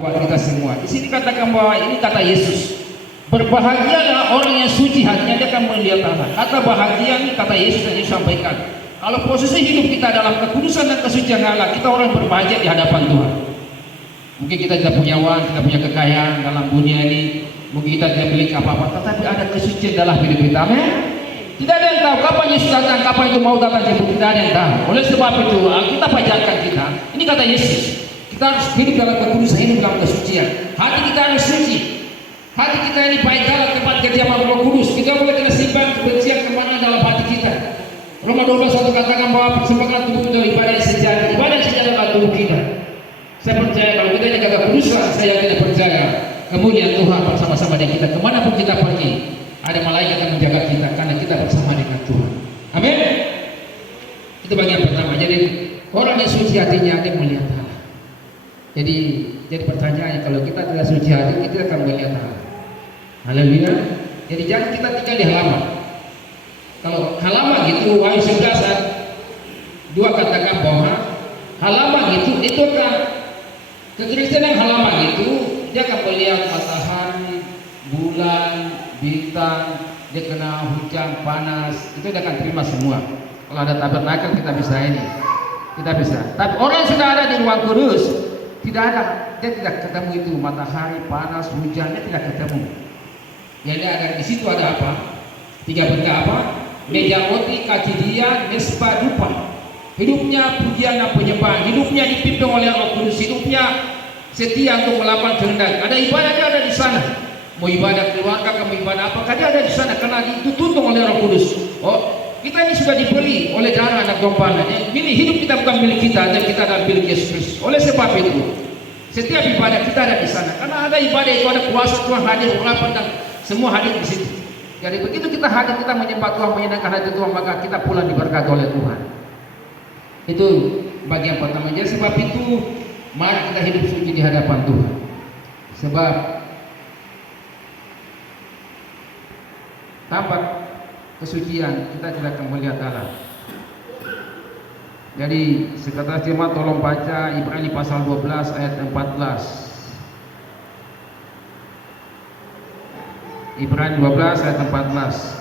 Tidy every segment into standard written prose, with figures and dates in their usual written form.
buat kita semua. Di sini katakan bahwa ini kata Yesus. Berbahagialah orang yang suci hatinya, dia akan melihat Allah. Kata bahagia ini kata Yesus yang disampaikan. Kalau posisi hidup kita dalam kekudusan dan kesucian Allah, kita orang berbahagia di hadapan Tuhan. Mungkin kita tidak punya uang, tidak punya kekayaan dalam dunia ini, mungkin kita tidak memiliki apa-apa, tetapi ada kesucian dalam hidup kita. Amin. Tidak ada yang tahu kapan Yesus datang, kapan itu mau datang, tidak ada yang tahu. Oleh sebab itu, kita pajarkan kita. Ini kata Yesus. Kita harus hidup dalam kekudusan, hidup dalam kesucian. Hati kita harus suci. Hati kita ini baik dalam tempat kediaman Roh Kudus. Kita boleh kita simpan kebencian kemana dalam hati kita. Roma 12:1 katakan bahwa persembahan tubuh itu ibadah yang sejati. Ibadah yang sejati adalah tubuh kita. Saya percaya kalau kita jaga kudusan, saya tidak percaya kemuliaan Tuhan bersama-sama dengan kita. Kemanapun kita pergi, ada malaikat yang menjaga kita karena kita bersama dengan Tuhan. Amin. Itu bagian pertama. Jadi orang yang suci hatinya dia melihat Allah. Jadi pertanyaannya, kalau kita tidak suci hati, kita akan melihat Allah. Haleluya. Jadi jangan kita tinggal di halaman. Kalau halaman gitu, Wahyu 11:2 katakan bahwa halaman itu kan kekristenan. Halaman itu dia akan melihat matahari, bulan, bintang, dia kena hujan panas, itu dia akan terima semua. Kalau ada tabernakel kita bisa ini, kita bisa. Tapi orang yang sudah ada di ruang kudus tidak ada, dia tidak ketemu itu matahari, panas, hujan, dia tidak ketemu. Yang ada di situ ada apa? 3 benda apa? Meja roti, kacidia, mesbah, dupa. Hidupnya pujian dan penyembahan, hidupnya dipimpin oleh Roh Kudus, hidupnya setia untuk melakukan kehendak. Ada ibadah dia ada di sana. Mau ibadah keluarga, kamu ibadah apakah dia ada di sana karena itu tuntun oleh Roh Kudus. Oh, kita ini sudah dibeli oleh darah dan tumpahan. Ini hidup kita bukan milik kita, dan kita adalah milik Yesus Kristus. Oleh sebab itu, setiap ibadah kita ada di sana. Karena ada ibadah itu ada kuasa Tuhan hadir, urapan dan semua hadir di situ. Jadi begitu kita hadir, kita menyembah Tuhan, menyenangkan hati Tuhan, maka kita pulang diberkati oleh Tuhan. Itu bagian pertama. Jadi sebab itu mari kita hidup suci di hadapan Tuhan. Sebab tanpa kesucian kita tidak akan melihat Allah. Jadi sekretaris jemaat tolong baca Ibrani pasal 12 ayat 14. Ibrani 12 ayat 14.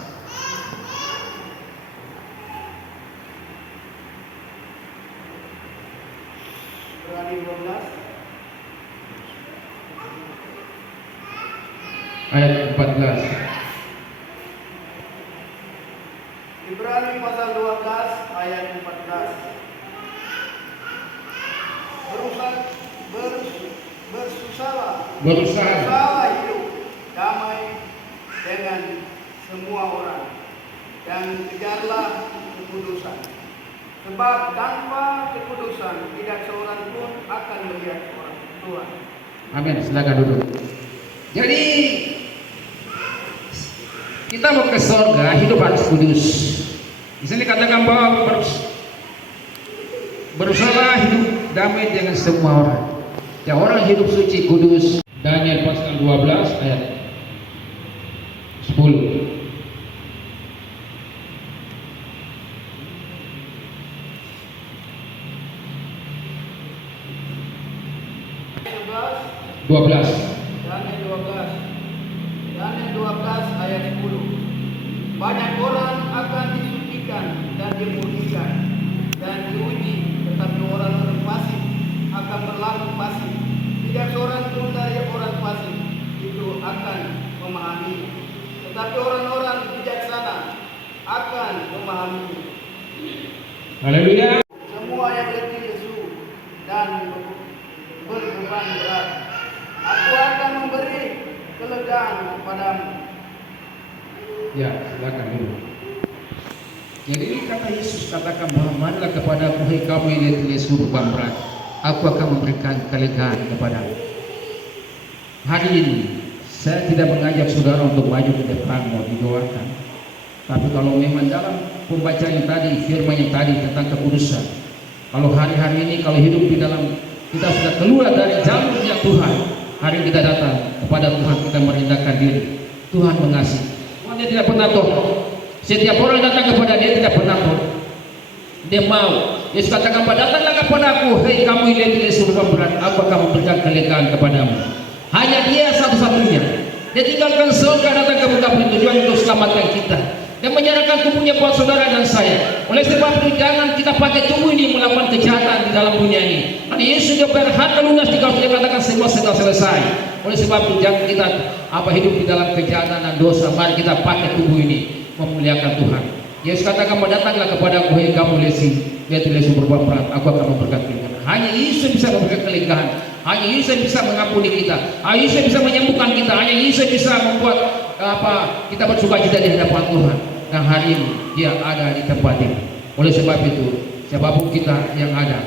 Ibrani 12 ayat 14. Ibrani pasal 12 ayat 14. Berusaha hidup damai dengan semua orang dan kejarlah kekudusan. Sebab tanpa kekudusan tidak seorang pun akan melihat orang Tuhan. Amin. Silakan duduk. Jadi kita mau ke surga, hidup harus kudus. Di sini katakan bahwa berusaha hidup damai dengan semua orang. Ya, orang hidup suci kudus. Daniel pasal 12 ayat 10. Daniel 12 ayat 10. Banyak orang akan disucikan dan dimurnikan dan diuji, tetapi orang fasik akan berlaku fasik. Tidak seorang pun dari orang fasik itu akan memahami, tetapi orang-orang bijaksana akan memahami. Haleluya. Semua yang letih lesu dan berbeban berat, aku akan memberi kelegaan kepadamu. Ya, silakan dulu. Jadi ini kata Yesus, katakan bahwa marilah kepadaku hai kamu yang letih lesu beban berat, aku akan memberikan kelegaan kepadamu. Hari ini saya tidak mengajak saudara untuk maju ke depan mau didoakan, tapi kalau memang dalam pembacaan yang tadi, firman yang tadi tentang kekudusan, kalau hari-hari ini kalau hidup di dalam kita sudah keluar dari jalurnya Tuhan, hari kita datang kepada Tuhan, kita merendahkan diri, Tuhan mengasihi. Tuhan tidak pernah tolong. Setiap orang datang kepada dia tidak pernah tolong. Dia mau Yesus katakan, datanglah kepadaku, hei kamu yang letih lesu berat, aku akan memberikan kelegaan kepadamu. Hanya Dia satu-satunya. Dia tinggalkan surga datang ke muka bumi tujuan untuk selamatkan kita dan menyerahkan tubuhnya buat saudara dan saya. Oleh sebab itu jangan kita pakai tubuh ini melakukan kejahatan di dalam dunia ini. Karena Yesus sudah berharga lunas di kaus, Dia katakan semua sudah selesai. Oleh sebab itu jangan kita hidup di dalam kejahatan dan dosa. Mari kita pakai tubuh ini memuliakan Tuhan. Yesus katakan, datanglah kepadaku, hei kamu letih lesu berat, aku akan memberikan kelegaan. Hanya Yesus bisa memberikan kelegaan. Hanya Yesus bisa mengampuni kita. Hanya Yesus bisa menyembuhkan kita. Hanya Yesus bisa membuat kita bersuka cita di hadapan Tuhan. Dan hari ini Dia ada di tempat ini. Oleh sebab itu, siapapun kita yang ada,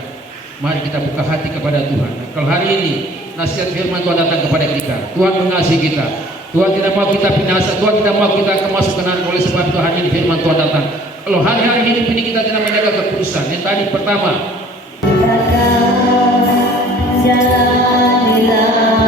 mari kita buka hati kepada Tuhan. Nah, kalau hari ini nasihat firman Tuhan datang kepada kita, Tuhan mengasihi kita, Tuhan tidak mau kita binasa, Tuhan tidak mau kita masuk ke neraka. Oleh sebab itu hari ini firman Tuhan datang. Kalau hari-hari hidup ini kita tidak menjaga kekudusan, yang tadi pertama, Jalanilah